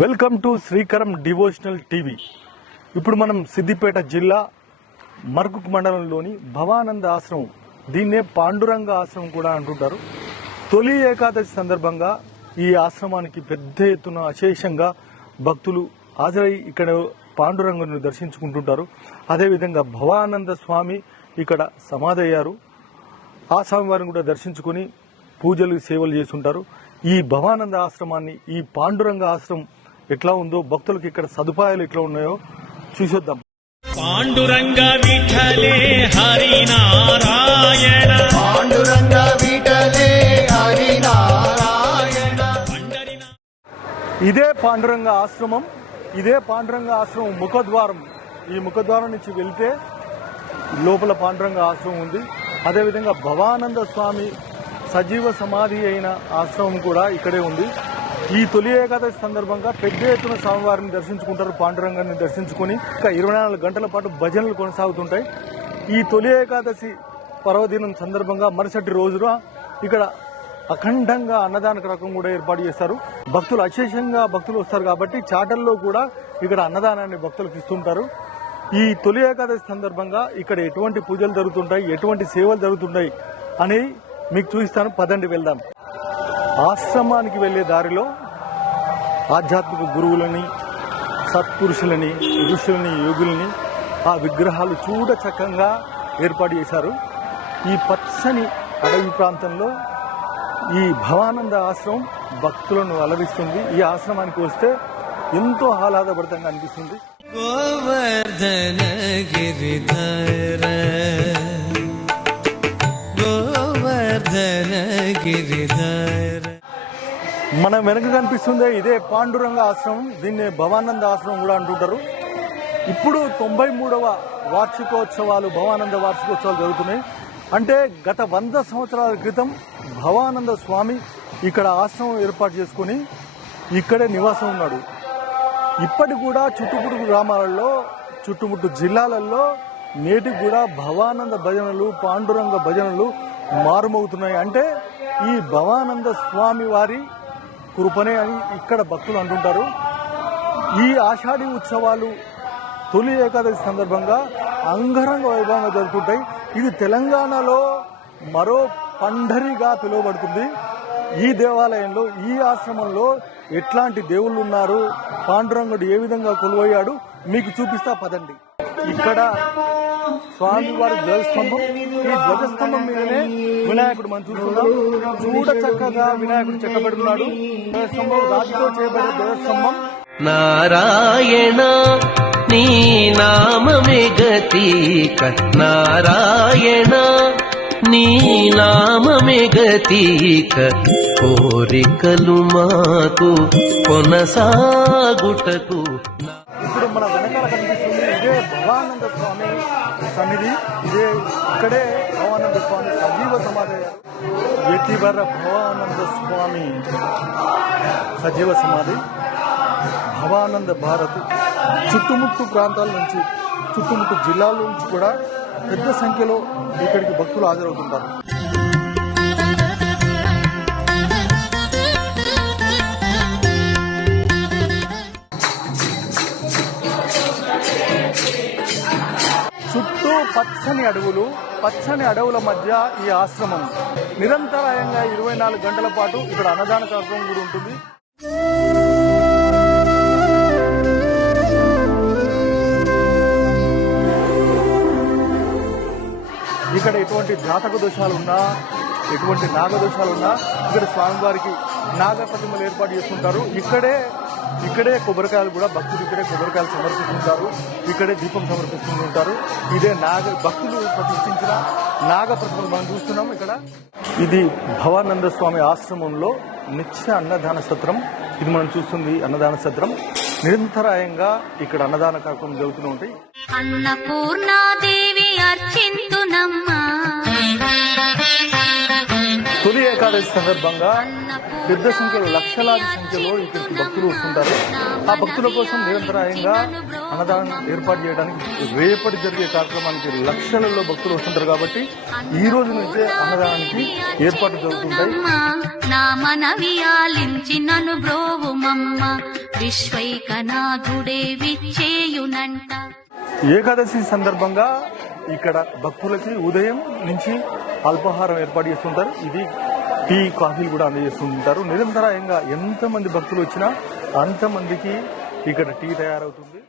Welcome to Srikaram devotional TV. ఇప్పుడు మనం సిద్దిపేట జిల్లా మర్కుక్ మండలంలోని భవానంద ఆశ్రమం దీన్నే పాండురంగ ఆశ్రమం కూడా అంటుంటారు. తొలి ఏకాదశి సందర్భంగా ఈ ఆశ్రమానికి పెద్ద ఎత్తున అశేషంగా భక్తులు హాజరై ఇక్కడ పాండురంగుని దర్శించుకుంటుంటారు. అదేవిధంగా భవానంద స్వామి ఇక్కడ సమాధయ్యారు. ఆ స్వామివారిని కూడా దర్శించుకుని పూజలు సేవలు చేస్తుంటారు. ఈ భవానంద ఆశ్రమాన్ని ఈ పాండురంగ ఆశ్రమం ఎట్లా ఉందో భక్తులకు ఇక్కడ సదుపాయాలు ఎట్లా ఉన్నాయో చూసొద్దాం. పాండురంగ విఠలే హరినారాయణ. పాండురంగ విఠలే హరినారాయణ. ఇదే పాండురంగ ఆశ్రమం ఇదే పాండురంగ ఆశ్రమం ముఖద్వారం. ఈ ముఖద్వారం నుంచి వెళ్తే లోపల పాండురంగ ఆశ్రమం ఉంది. అదేవిధంగా భవానంద స్వామి సజీవ సమాధి అయిన ఆశ్రమం కూడా ఇక్కడే ఉంది. ఈ తొలి ఏకాదశి సందర్భంగా పెద్ద ఎత్తున స్వామివారిని దర్శించుకుంటారు పాండురంగాన్ని దర్శించుకుని ఇంకా ఇరవై నాలుగు గంటల పాటు భజనలు కొనసాగుతుంటాయి. ఈ తొలి ఏకాదశి పర్వదినం సందర్భంగా మరుసటి రోజున ఇక్కడ అఖండంగా అన్నదాన రకం కూడా ఏర్పాటు చేస్తారు. భక్తులు అశేషంగా భక్తులు వస్తారు కాబట్టి చాటల్లో కూడా ఇక్కడ అన్నదానాన్ని భక్తులకు ఇస్తుంటారు. ఈ తొలి ఏకాదశి సందర్భంగా ఇక్కడ ఎటువంటి పూజలు జరుగుతుంటాయి ఎటువంటి సేవలు జరుగుతుంటాయి అని మీకు చూపిస్తాను. పదండి వెళ్దాం. ఆశ్రమానికి వెళ్ళే దారిలో ఆధ్యాత్మిక గురువులని సత్పురుషులని ఋషులని యోగులని ఆ విగ్రహాలు చూడ చక్కగా ఏర్పాటు చేశారు. ఈ పచ్చని అడవి ప్రాంతంలో ఈ భవానంద ఆశ్రమం భక్తులను అలవిస్తుంది ఈ ఆశ్రమానికి వస్తే ఎంతో ఆహ్లాదభరితంగా అనిపిస్తుంది. గోవర్ధన గిరిధర గోవర్ధన గిరిధర మన వెనక కనిపిస్తుందే ఇదే పాండురంగ ఆశ్రమం దీన్ని భవానంద ఆశ్రమం కూడా అంటుంటారు. ఇప్పుడు తొంభై మూడవ వార్షికోత్సవాలు భవానంద వార్షికోత్సవాలు జరుగుతున్నాయి. అంటే గత వంద సంవత్సరాల క్రితం భవానంద స్వామి ఇక్కడ ఆశ్రమం ఏర్పాటు చేసుకుని ఇక్కడే నివాసం ఉన్నాడు. ఇప్పటికి కూడా చుట్టుముట్టు గ్రామాలలో చుట్టుముట్టు జిల్లాలలో నేటికి కూడా భవానంద భజనలు పాండురంగ భజనలు మారుమవుతున్నాయి. అంటే ఈ భవానంద స్వామి వారి కృపనే అని ఇక్కడ భక్తులు అంటుంటారు. ఈ ఆషాఢి ఉత్సవాలు తొలి ఏకాదశి సందర్భంగా అంగరంగ వైభవంగా జరుగుతుంటాయి ఇది తెలంగాణలో మరో పండరిగా పిలువబడుతుంది. ఈ దేవాలయంలో ఈ ఆశ్రమంలో ఎట్లాంటి దేవుళ్ళు ఉన్నారు పాండురంగుడు ఏ విధంగా కొలువయ్యాడు మీకు చూపిస్తా పదండి. ఇక్కడ స్వామివారి ధ్వజస్తంభం ఈ ధ్వజస్తంభం మీదనే వినాయకుడు మనం చూస్తున్నాం చూడ చక్కగా వినాయకుడు చెక్కబెడుతున్నాడు. ధ్వజస్తంభం రాతితో చేయబడే ధ్వజస్తంభం నారాయణ నీ నామే గతీక. నారాయణ నీ నామే గతీక. కోరికలు మాకు కొనసాగుటకు యతివర భవానంద స్వామి సజీవ సమాధి భవానంద భారత్ చుట్టుముట్టు ప్రాంతాల నుంచి చుట్టుముట్టు జిల్లాల నుంచి కూడా పెద్ద సంఖ్యలో ఇక్కడికి భక్తులు హాజరవుతుంటారు. చుట్టూ పచ్చని అడవులు పచ్చని అడవుల మధ్య ఈ ఆశ్రమం. నిరంతరాయంగా ఇరవై నాలుగు గంటల పాటు ఇక్కడ అన్నదాన కార్యక్రమం కూడా ఉంటుంది. ఇక్కడ ఎటువంటి జాతక దోషాలు ఉన్నా ఎటువంటి నాగ దోషాలు ఉన్నా ఇక్కడ స్వామివారికి నాగ ప్రతిమలు ఏర్పాటు చేసుకుంటారు. ఇక్కడే ఇక్కడే కొబ్బరికాయలు కూడా భక్తులు ఇక్కడే కొబ్బరికాయలు సమర్పిస్తుంటారు. ఇక్కడే దీపం సమర్పిస్తుంటారు ఇదే నాగ భక్తులు ప్రతిష్ఠించిన నాగ ప్రతిమలు మనం చూస్తున్నాం ఇక్కడ. ఇది భవానంద స్వామి ఆశ్రమంలో నిత్య అన్నదాన సత్రం. ఇది మనం చూస్తుంది అన్నదాన సత్రం. నిరంతరాయంగా ఇక్కడ అన్నదాన కార్యక్రమం జరుగుతూ ఉంటాయి. అన్నపూర్ణాదేవి అర్చింతునమ్మా. ఏకాదశి సందర్భంగా పెద్ద సంఖ్యలో లక్షలాది సంఖ్యలో ఇక్కడికి భక్తులు వస్తుంటారు. ఆ భక్తుల కోసం నిరంతరాయంగా అన్నదానం ఏర్పాటు చేయడానికి రేపటి జరిగే కార్యక్రమానికి లక్షలలో భక్తులు వస్తుంటారు కాబట్టి ఈ రోజు నుంచే అన్నదానానికి ఏర్పాటు జరుగుతుంటాయి. నా మనవి ఆలించి బ్రోవుమమ్మ విశ్వైకనాథుడే విచ్చేయునంట ఏకాదశి సందర్భంగా ఇక్కడ భక్తులకి ఉదయం నుంచి అల్పాహారం ఏర్పాటు చేస్తుంటారు. ఇది టీ కాఫీలు కూడా అందజేస్తుంటారు. నిరంతరాయంగా ఎంతమంది భక్తులు వచ్చినా అంతమందికి ఇక్కడ టీ తయారవుతుంది.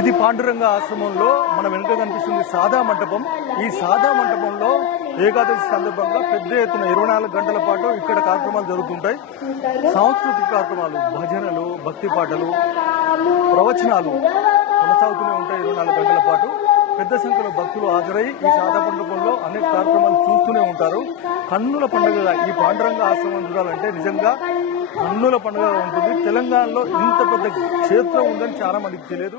ఇది పాండురంగ ఆశ్రమంలో మన వెనుక కనిపిస్తుంది సాదా మంటపం. ఈ సాదా మంటపంలో ఏకాదశి సందర్భంగా పెద్ద ఎత్తున ఇరవై నాలుగు గంటల పాటు ఇక్కడ కార్యక్రమాలు జరుగుతుంటాయి. సాంస్కృతిక కార్యక్రమాలు భజనలు భక్తి పాటలు ప్రవచనాలు కొనసాగుతూనే ఉంటాయి ఇరవై నాలుగు గంటల పాటు. పెద్ద సంఖ్యలో భక్తులు హాజరై ఈ సాదా మండపంలో అనేక కార్యక్రమాలు చూస్తూనే ఉంటారు. కన్నుల పండుగగా ఈ పాండురంగ ఆశ్రమం చూడాలంటే నిజంగా కన్నుల పండుగ ఉంటుంది. తెలంగాణలో ఇంత పెద్ద క్షేత్రం ఉందని చాలా మందికి తెలియదు.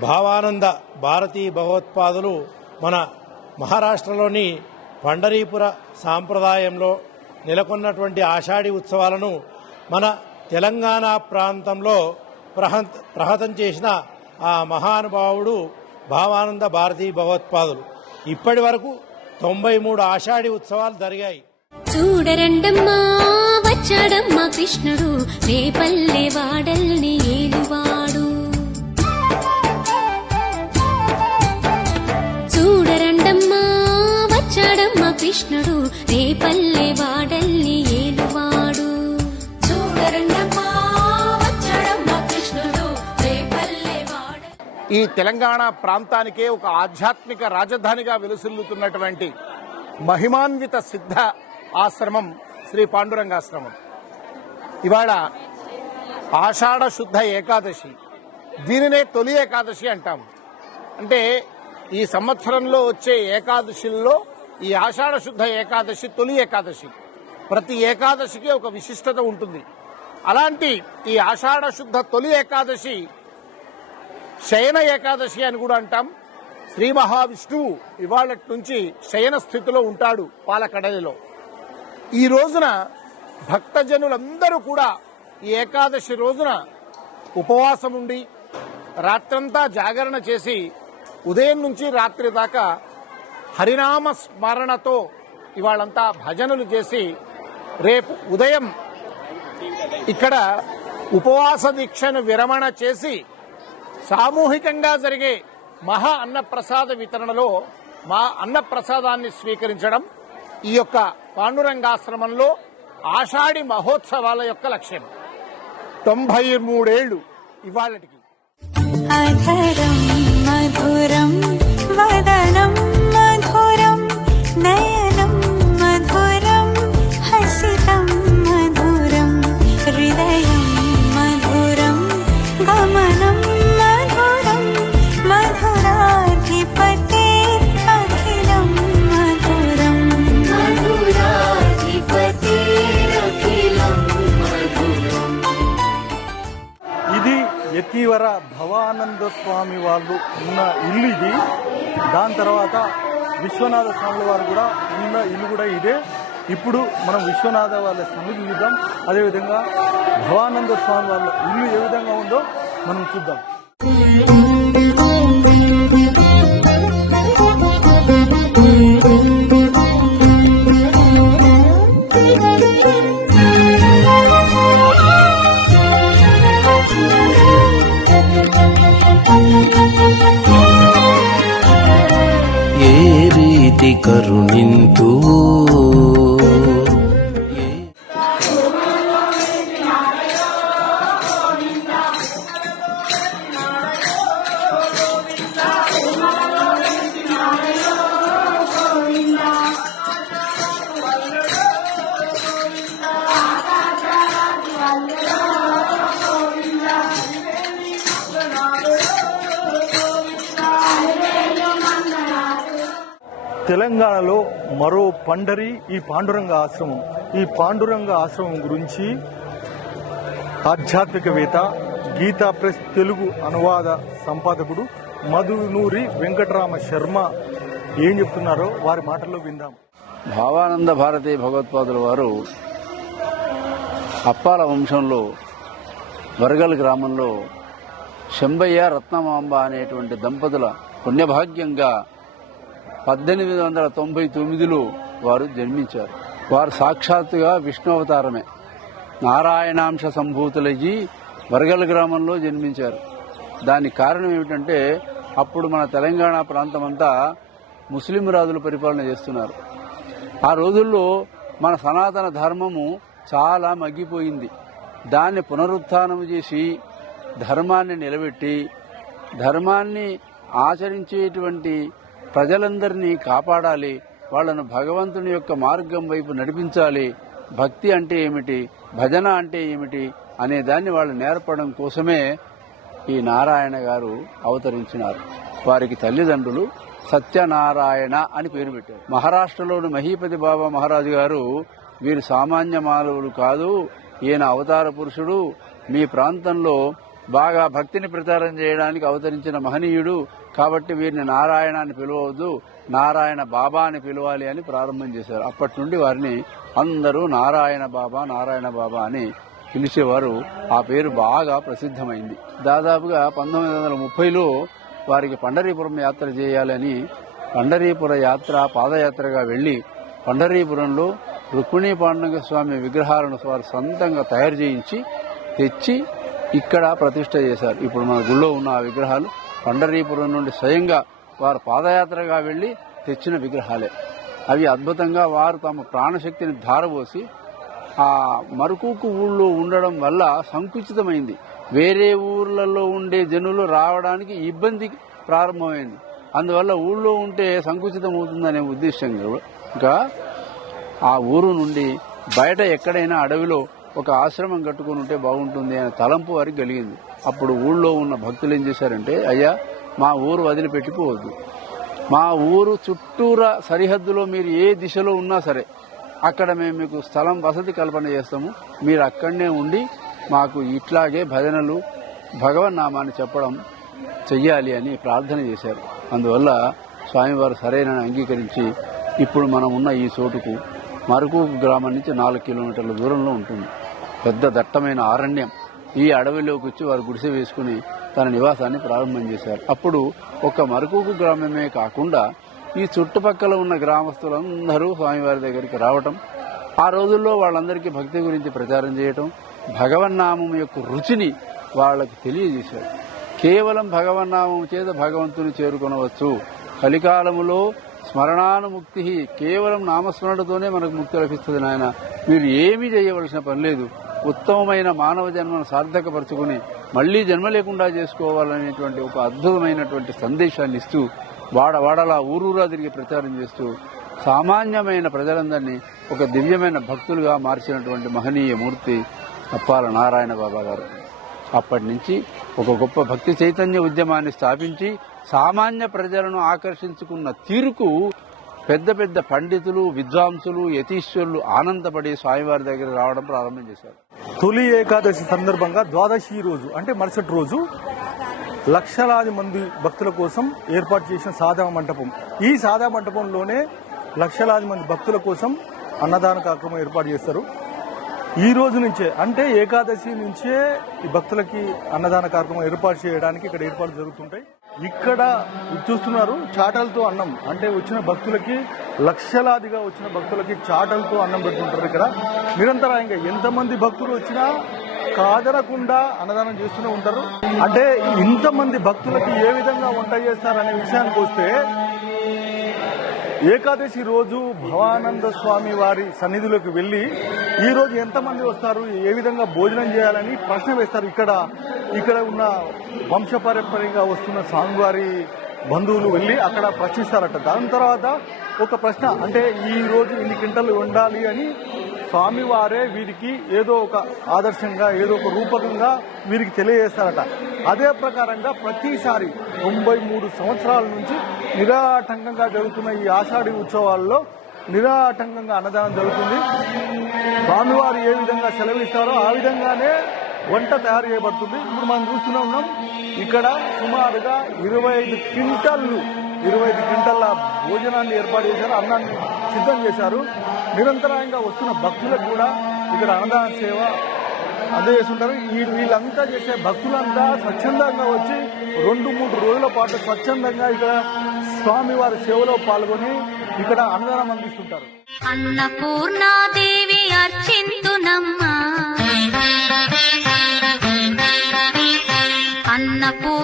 భావానంద భారతీ భగవత్పాదులు మన మహారాష్ట్రలోని పండరీపుర సాంప్రదాయంలో నెలకొన్నటువంటి ఆషాఢి ఉత్సవాలను మన తెలంగాణ ప్రాంతంలో ప్రహంత ప్రహతం చేసిన ఆ మహానుభావుడు భావానంద భారతీ భగవత్పాదులు ఇప్పటి వరకు తొంభై మూడు ఆషాఢి ఉత్సవాలు జరిగాయి. చూడరండమ్మా వచ్చాడమ్మా కృష్ణుడు రేపల్లె వాడల్ని వచ్చాడమ్మా కృష్ణుడు రేపల్లె వాడల్లి ఏలువాడు ఈ తెలంగాణ ప్రాంతానికే ఒక ఆధ్యాత్మిక రాజధానిగా వెలుసిల్లుతున్నటువంటి మహిమాన్విత సిద్ధ ఆశ్రమం శ్రీ పాండురంగాశ్రమం. ఇవాళ ఆషాఢ శుద్ధ ఏకాదశి. దీనినే తొలి ఏకాదశి అంటాం. అంటే ఈ సంవత్సరంలో వచ్చే ఏకాదశిల్లో ఈ ఆషాఢ శుద్ధ ఏకాదశి తొలి ఏకాదశి. ప్రతి ఏకాదశికి ఒక విశిష్టత ఉంటుంది. అలాంటి ఈ ఆషాఢ శుద్ధ తొలి ఏకాదశి శయన ఏకాదశి అని కూడా అంటాం. శ్రీ మహావిష్ణువు ఇవాళ నుంచి శయన స్థితిలో ఉంటాడు పాలకడలిలో. ఈ రోజున భక్తజనులందరూ కూడా ఈ ఏకాదశి రోజున ఉపవాసం ఉండి రాత్రంతా జాగరణ చేసి ఉదయం నుంచి రాత్రి దాకా హరినామ స్మరణతో ఇవాళంతా భజనలు చేసి రేపు ఉదయం ఇక్కడ ఉపవాస దీక్షను విరమణ చేసి సామూహికంగా జరిగే మహా అన్నప్రసాద వితరణలో మా అన్నప్రసాదాన్ని స్వీకరించడం ఈ యొక్క పాండురంగాశ్రమంలో ఆషాఢి మహోత్సవాల యొక్క లక్ష్యం. తొంభై మూడేళ్ళు ఇవాళటికి మధురం భవానంద స్వామి వాళ్ళు ఉన్న ఇల్లు ఇది. దాని తర్వాత విశ్వనాథ స్వామి వారు కూడా ఉన్న ఇల్లు కూడా ఇదే. ఇప్పుడు మనం విశ్వనాథ వాళ్ళ సన్నిధి చూద్దాం. అదేవిధంగా భవానంద స్వామి వాళ్ళ ఇల్లు ఏ విధంగా ఉందో మనం చూద్దాం. ఏ రీతి కరుణింతువో తెలంగాణలో మరో పండరి ఈ పాండురంగ ఆశ్రమం. ఈ పాండురంగ ఆశ్రమం గురించి ఆధ్యాత్మికవేత్త గీతా ప్రెస్ తెలుగు అనువాద సంపాదకుడు మధునూరి వెంకటరామ శర్మ ఏం చెప్తున్నారో వారి మాటల్లో విందాం. భావానంద భారతీయ భగవత్పాదుల వారు అప్పాల వంశంలో వరగల్ గ్రామంలో శంబయ్య రత్నమాంబ అనేటువంటి దంపతుల పుణ్యభాగ్యంగా పద్దెనిమిది వందల తొంభై తొమ్మిదిలో వారు జన్మించారు. వారు సాక్షాత్తుగా విష్ణు అవతారమే. నారాయణాంశ సంభూతులయ్యి వరగల్ గ్రామంలో జన్మించారు. దానికి కారణం ఏమిటంటే అప్పుడు మన తెలంగాణ ప్రాంతమంతా ముస్లిం రాజులు పరిపాలన చేస్తున్నారు. ఆ రోజుల్లో మన సనాతన ధర్మము చాలా మగ్గిపోయింది. దాన్ని పునరుత్నం చేసి ధర్మాన్ని నిలబెట్టి ధర్మాన్ని ఆచరించేటువంటి ప్రజలందరినీ కాపాడాలి వాళ్ళను భగవంతుని యొక్క మార్గం వైపు నడిపించాలి. భక్తి అంటే ఏమిటి? భజన అంటే ఏమిటి? అనే దాన్ని వాళ్ళు నేర్పడం కోసమే ఈ నారాయణ గారు అవతరించినారు. వారికి తల్లిదండ్రులు సత్యనారాయణ అని పేరు పెట్టారు. మహారాష్ట్రలోని మహీపతి బాబా మహారాజు గారు వీరు సామాన్య మానవులు కాదు ఈయన అవతార పురుషుడు మీ ప్రాంతంలో బాగా భక్తిని ప్రచారం చేయడానికి అవతరించిన మహనీయుడు కాబట్టి వీరిని నారాయణ అని పిలవద్దు నారాయణ బాబా అని పిలవాలి అని ప్రారంభం చేశారు. అప్పటి నుండి వారిని అందరూ నారాయణ బాబా నారాయణ బాబా అని పిలిచేవారు. ఆ పేరు బాగా ప్రసిద్ధమైంది. దాదాపుగా పంతొమ్మిది వందల ముప్పైలో వారికి పండరీపురం యాత్ర చేయాలని పండరీపుర యాత్ర పాదయాత్రగా వెళ్ళి పండరీపురంలో రుక్మిణీ పాండంగ స్వామి విగ్రహాలను వారు సొంతంగా తయారు చేయించి తెచ్చి ఇక్కడ ప్రతిష్ట చేశారు. ఇప్పుడు మన గుళ్ళో ఉన్న ఆ విగ్రహాలు పండరీపురం నుండి స్వయంగా వారు పాదయాత్రగా వెళ్ళి తెచ్చిన విగ్రహాలే. అవి అద్భుతంగా వారు తమ ప్రాణశక్తిని ధారబోసి ఆ మరుకుకు ఊళ్ళో ఉండడం వల్ల సంకుచితమైంది. వేరే ఊర్లలో ఉండే జనులు రావడానికి ఇబ్బంది ప్రారంభమైంది. అందువల్ల ఊళ్ళో ఉంటే సంకుచితం అవుతుందనే ఉద్దేశంగా ఇంకా ఆ ఊరు నుండి బయట ఎక్కడైనా అడవిలో ఒక ఆశ్రమం కట్టుకుని ఉంటే బాగుంటుంది అనే తలంపు వారికి కలిగింది. అప్పుడు ఊళ్ళో ఉన్న భక్తులు ఏం చేశారంటే అయ్యా మా ఊరు వదిలిపెట్టిపోవద్దు. మా ఊరు చుట్టూరా సరిహద్దులో మీరు ఏ దిశలో ఉన్నా సరే అక్కడ మేము మీకు స్థలం వసతి కల్పన చేస్తాము. మీరు అక్కడనే ఉండి మాకు ఇట్లాగే భజనలు భగవన్ నామాన్ని చెప్పడం చెయ్యాలి అని ప్రార్థన చేశారు. అందువల్ల స్వామివారు సరైన అంగీకరించి ఇప్పుడు మనం ఉన్న ఈ చోటుకు మరుకు గ్రామం నుంచి నాలుగు కిలోమీటర్ల దూరంలో ఉంటుంది. పెద్ద దట్టమైన ఆరణ్యం. ఈ అడవిలోకి వచ్చి వారు గుడిసె వేసుకుని తన నివాసాన్ని ప్రారంభం చేశారు. అప్పుడు ఒక మరకుకు గ్రామమే కాకుండా ఈ చుట్టుపక్కల ఉన్న గ్రామస్తులందరూ స్వామివారి దగ్గరికి రావటం ఆ రోజుల్లో వాళ్ళందరికీ భక్తి గురించి ప్రచారం చేయటం భగవన్నామం యొక్క రుచిని వాళ్ళకి తెలియజేశారు. కేవలం భగవన్నామం చేత భగవంతుని చేరుకొనవచ్చు. కలికాలములో స్మరణానుముక్తి కేవలం నామస్మరణతోనే మనకు ముక్తి లభిస్తుంది నాయన. మీరు ఏమీ చేయవలసిన పని లేదు. ఉత్తమమైన మానవ జన్మను సార్థకపరచుకుని మళ్ళీ జన్మ లేకుండా చేసుకోవాలనేటువంటి ఒక అద్భుతమైనటువంటి సందేశాన్ని ఇస్తూ వాడవాడలా ఊరూరా తిరిగి ప్రచారం చేస్తూ సామాన్యమైన ప్రజలందరినీ ఒక దివ్యమైన భక్తులుగా మార్చినటువంటి మహనీయ మూర్తి అప్పాల నారాయణ బాబా గారు. అప్పటి నుంచి ఒక గొప్ప భక్తి చైతన్య ఉద్యమాన్ని స్థాపించి సామాన్య ప్రజలను ఆకర్షించుకున్న తీరుకు పెద్ద పెద్ద పండితులు విద్వాంసులు యతీశ్వరులు ఆనందపడి స్వామివారి దగ్గర రావడం ప్రారంభం చేశారు. తొలి ఏకాదశి సందర్భంగా ద్వాదశి రోజు అంటే మరుసటి రోజు లక్షలాది మంది భక్తుల కోసం ఏర్పాటు చేసిన సాదా మంటపం. ఈ సాదా మంటపంలోనే లక్షలాది మంది భక్తుల కోసం అన్నదాన కార్యక్రమం ఏర్పాటు చేస్తారు. ఈ రోజు నుంచే అంటే ఏకాదశి నుంచే భక్తులకి అన్నదాన కార్యక్రమం ఏర్పాటు చేయడానికి ఇక్కడ ఏర్పాట్లు జరుగుతుంటాయి. ఇక్కడ చూస్తున్నారు చాటలతో అన్నం అంటే వచ్చిన భక్తులకి లక్షలాదిగా వచ్చిన భక్తులకి చాటలతో అన్నం పెడుతుంటారు ఇక్కడ. నిరంతరాయంగా ఎంతమంది భక్తులు వచ్చినా కాదనకుండా అన్నదానం చేస్తూనే ఉంటారు. అంటే ఇంతమంది భక్తులకి ఏ విధంగా వంట చేస్తారనే విషయానికి వస్తే ఏకాదశి రోజు భవానంద స్వామి వారి సన్నిధిలోకి వెళ్ళి ఈ రోజు ఎంతమంది వస్తారు? ఏ విధంగా భోజనం చేయాలని ప్రశ్న వేస్తారు? ఇక్కడ ఇక్కడ ఉన్న వంశపారంపర్యంగా వస్తున్న స్వామివారి బంధువులు వెళ్ళి అక్కడ ప్రశ్నిస్తారట. దాని తర్వాత ఒక ప్రశ్న అంటే ఈ రోజు ఇన్ని క్వింటలు ఉండాలి అని స్వామివారే వీరికి ఏదో ఒక ఆదర్శంగా ఏదో ఒక రూపకంగా వీరికి తెలియజేస్తారట. అదే ప్రకారంగా ప్రతిసారి తొంభై మూడు సంవత్సరాల నుంచి నిరాటంకంగా జరుగుతున్న ఈ ఆషాఢి ఉత్సవాల్లో నిరాటంకంగా అన్నదానం జరుగుతుంది. స్వామివారు ఏ విధంగా సెలవిస్తారో ఆ విధంగానే వంట తయారు చేయబడుతుంది. ఇప్పుడు మనం చూస్తూనే ఉన్నాం ఇక్కడ సుమారుగా ఇరవై ఐదు క్వింటల్లు ఇరవై ఐదు క్వింటల్ల భోజనాన్ని ఏర్పాటు చేశారు అన్నాన్ని సిద్ధం చేశారు. నిరంతరాయంగా వస్తున్న భక్తులకు కూడా ఇక్కడ అన్నదాన సేవ అందజేస్తుంటారు. వీళ్ళంతా చేసే భక్తులంతా స్వచ్ఛందంగా వచ్చి రెండు మూడు రోజుల పాటు స్వచ్ఛందంగా ఇక్కడ స్వామివారి సేవలో పాల్గొని ఇక్కడ అన్నదానం అందిస్తుంటారు. అన్నపూర్ణాదేవి అర్చింతునమ్మా. అన్నపూర్ణ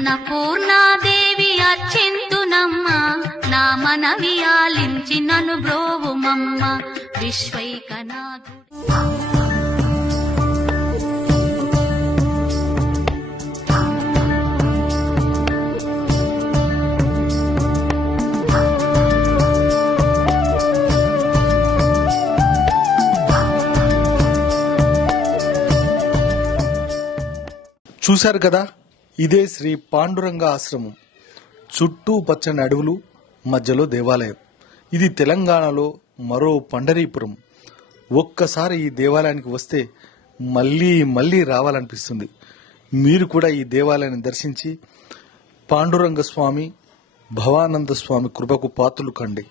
అన్నపూర్ణాదేవి అర్చింతునమ్మా నా మనవి ఆలించి నను బ్రోవుమమ్మ. విశ్వైకనాథుడు. చూశారు కదా? ఇదే శ్రీ పాండురంగ ఆశ్రమం. చుట్టూ పచ్చని అడవులు మధ్యలో దేవాలయం. ఇది తెలంగాణలో మరో పండరీపురం. ఒక్కసారి ఈ దేవాలయానికి వస్తే మళ్ళీ మళ్ళీ రావాలనిపిస్తుంది. మీరు కూడా ఈ దేవాలయాన్ని దర్శించి పాండురంగ స్వామి భవానంద స్వామి కృపకు పాత్రలు కండి.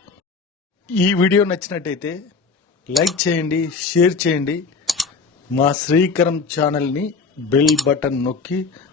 ఈ వీడియో నచ్చినట్టయితే లైక్ చేయండి షేర్ చేయండి. మా శ్రీకరం ఛానల్ని బెల్ బటన్ నొక్కి